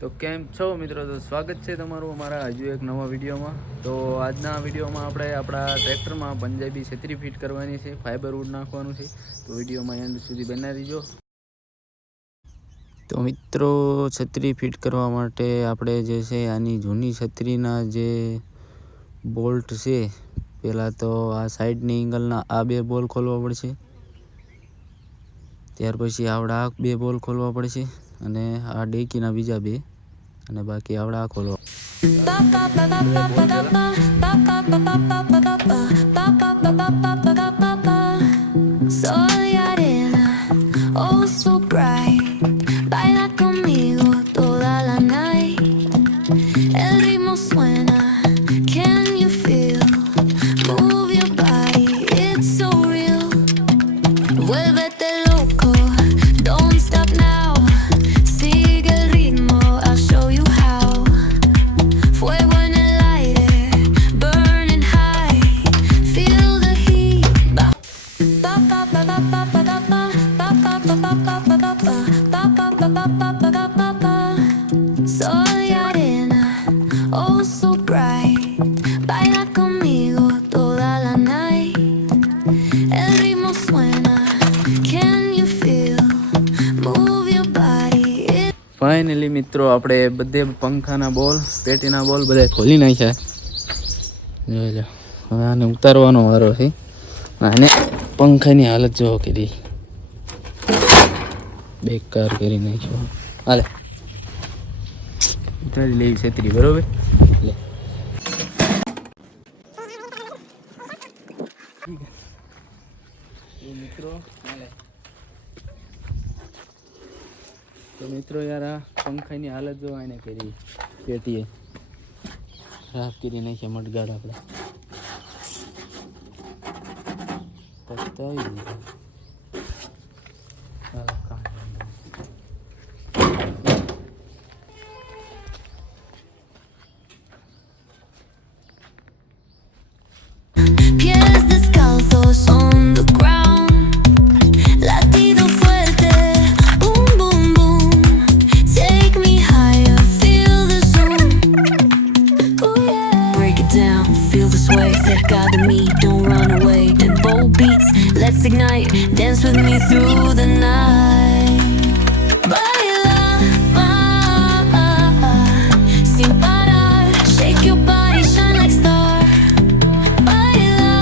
તો કેમ છો મિત્રો? તો સ્વાગત છે તમારું અમારા હજુ એક નવા વિડીયોમાં. તો આજના વિડીયોમાં આપણે આપણા ટ્રેક્ટરમાં પંજાબી છત્રી ફિટ કરવાની છે, ફાઈબર વુડ નાખવાનું છે. તો વિડીયોમાં એન્ડ સુધી બના રહીજો. તો મિત્રો છત્રી ફિટ કરવા માટે આપણે જે છે આની જૂની છત્રીના જે બોલ્ટ છે, પહેલાં તો આ સાઈડની એંગલના આ બે બોલ ખોલવા પડશે. ત્યાર પછી આવડા આ બે બોલ ખોલવા પડશે અને આ ડેકીના બીજા બે, અને બાકી આવડા ખોલવા. ફાઇનલી મિત્રો આપણે બધે પંખાના બોલ, પેટીના બોલ બધા ખોલી નાખ્યા. જોઈ લો, હવે આને ઉતારવાનો વારો છે. આને પંખાની હાલત જોવો કરી, બેકાર કરી નાખ્યો. હાલે ઉતારી લેવી છત્રી, બરોબર? લે મિત્રો, હાલે તો મિત્રો યાર આ પંખાની હાલત જોવા એને કરી, પેટીએ ખરાબ કરી નાખ્યા મટગાડ આપણે પસ્તાવી દીધા. Let's ignite, dance with me through the night. Baila, sin parar, shake your body, shine like star. Baila,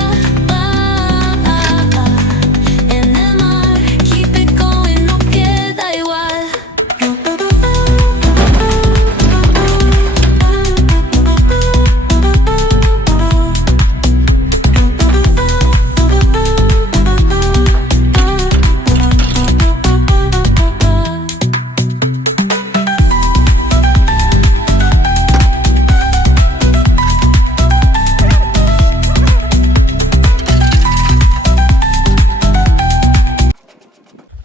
en el mar, keep it going, no queda igual.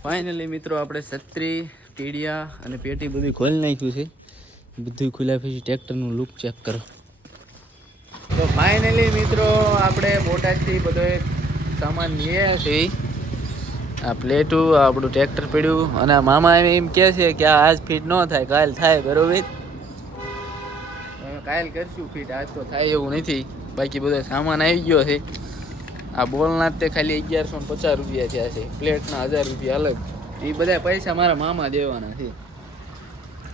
Finally મિત્રો આપણે છત્રી, પીડિયા અને પેટી બધું ખોલી નાખ્યું છે. બધું ખોલ્યા પછી ટ્રેક્ટરનું લુક ચેક કરો. તો ફાઇનલી મિત્રો આપણે બોટાદથી બધો સામાન લઈએ છે. આ પ્લેટું, આપણું ટ્રેક્ટર પડ્યું, અને મામા એમ કહે છે કે આજ ફિટ ન થાય, કાલ થાય, બરોબર? કાલ કરશું ફિટ, આજ તો થાય એવું નથી. બાકી બધો સામાન આવી ગયો છે. આ બોલના તે ખાલી 1150 રૂપિયા થયા છે, પ્લેટના 1000 રૂપિયા અલગ. એ બધા પૈસા મારા મામા દેવાના છે.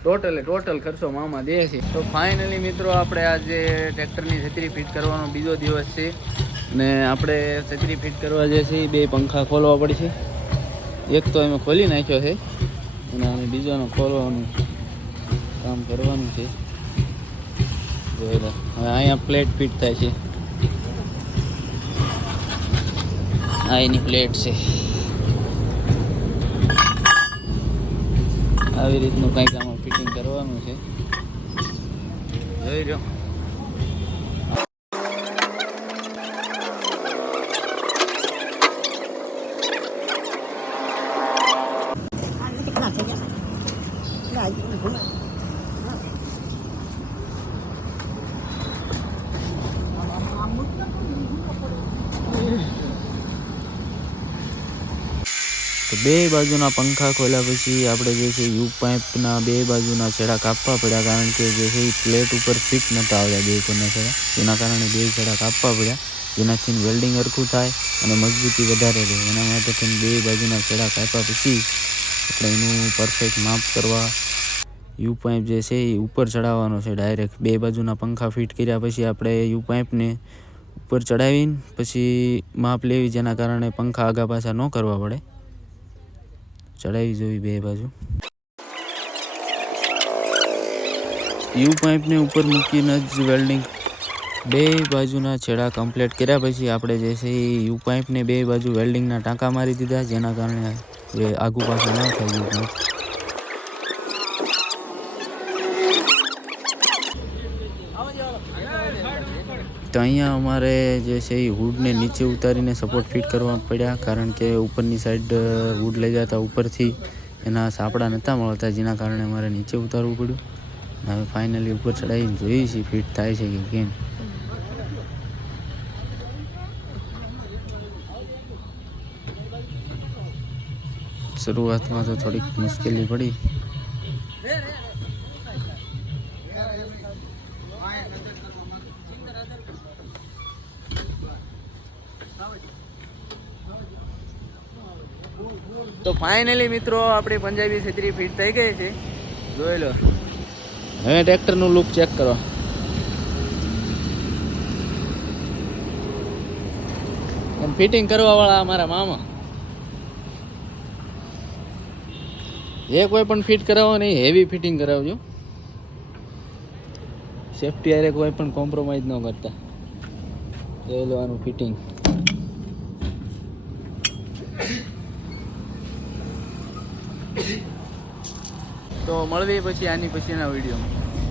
ટોટલ ખર્ચો મામા દે છે. તો ફાઇનલી મિત્રો આપણે આજે ટ્રેક્ટરની છત્રી ફિટ કરવાનો બીજો દિવસ છે, ને આપણે છત્રી ફિટ કરવા જે છે બે પંખા ખોલવા પડશે. એક તો એમાં ખોલી નાખ્યો છે, અને બીજાનો ખોલવાનું કામ કરવાનું છે. જોઈ લો, હવે અહીંયા પ્લેટ ફિટ થાય છે. આ એની પ્લેટ છે. આવી રીતનું કંઈક આમાં ફિટિંગ કરવાનું છે. જોઈ લો. તો બે બાજુના પંખા ખોલ્યા પછી આપણે જે છે યુ પાઇપના બે બાજુના છેડા કાપવા પડ્યા, કારણ કે જે છે એ પ્લેટ ઉપર ફિટ નહોતા આવ્યા બે કોરના છેડા, જેના કારણે બે છેડા કાપવા પડ્યા, જેનાથી વેલ્ડિંગ હરખું થાય અને મજબૂતી વધારે રહે. એના માટે થઈને બે બાજુના છેડા કાપ્યા પછી આપણે એનું પરફેક્ટ માપ કરવા યુ પાઇપ જે છે એ ઉપર ચડાવવાનો છે ડાયરેક્ટ. બે બાજુના પંખા ફિટ કર્યા પછી આપણે યુ પાઇપને ઉપર ચડાવીને પછી માપ લેવી, જેના કારણે પંખા આગા પાછા ન કરવા પડે. ચડાવી જોઈ બે બાજુ. યુ પાઇપને ઉપર મૂકીને જ વેલ્ડિંગ બે બાજુના છેડા કમ્પ્લીટ કર્યા પછી આપણે જે છે એ યુ પાઇપને બે બાજુ વેલ્ડિંગના ટાંકા મારી દીધા, જેના કારણે આગુ પાછું ના થાય યુ પાઇપ. તો અહીંયા અમારે જે છે એ હુડને નીચે ઉતારીને સપોર્ટ ફિટ કરવા પડ્યા, કારણ કે ઉપરની સાઈડ હુડ લઈ જતા ઉપરથી એના સાપડા નહોતા મળતા, જેના કારણે અમારે નીચે ઉતારવું પડ્યું. હવે ફાઇનલી ઉપર ચડાવીને જોઈએ છીએ ફિટ થાય છે કે કેમ. શરૂઆતમાં તો થોડીક મુશ્કેલી પડી. તો ફાઇનલી મિત્રો આપણી પંજાબી છત્રી ફિટ થઈ ગઈ છે, જોઈ લો. હવે ટ્રેક્ટરનું લુક ચેક કરો. ફિટિંગ કરવા વાળા અમારા મામા. જે કોઈ પણ ફિટ કરાવો નહીં, હેવી ફિટિંગ કરાવજો. સેફટી આરે કોઈ પણ કોમ્પ્રોમાઇઝ ન કરતા. જોઈ લો આનું ફિટિંગ. તો મળવી પછી આની પછીના વિડીયોમાં.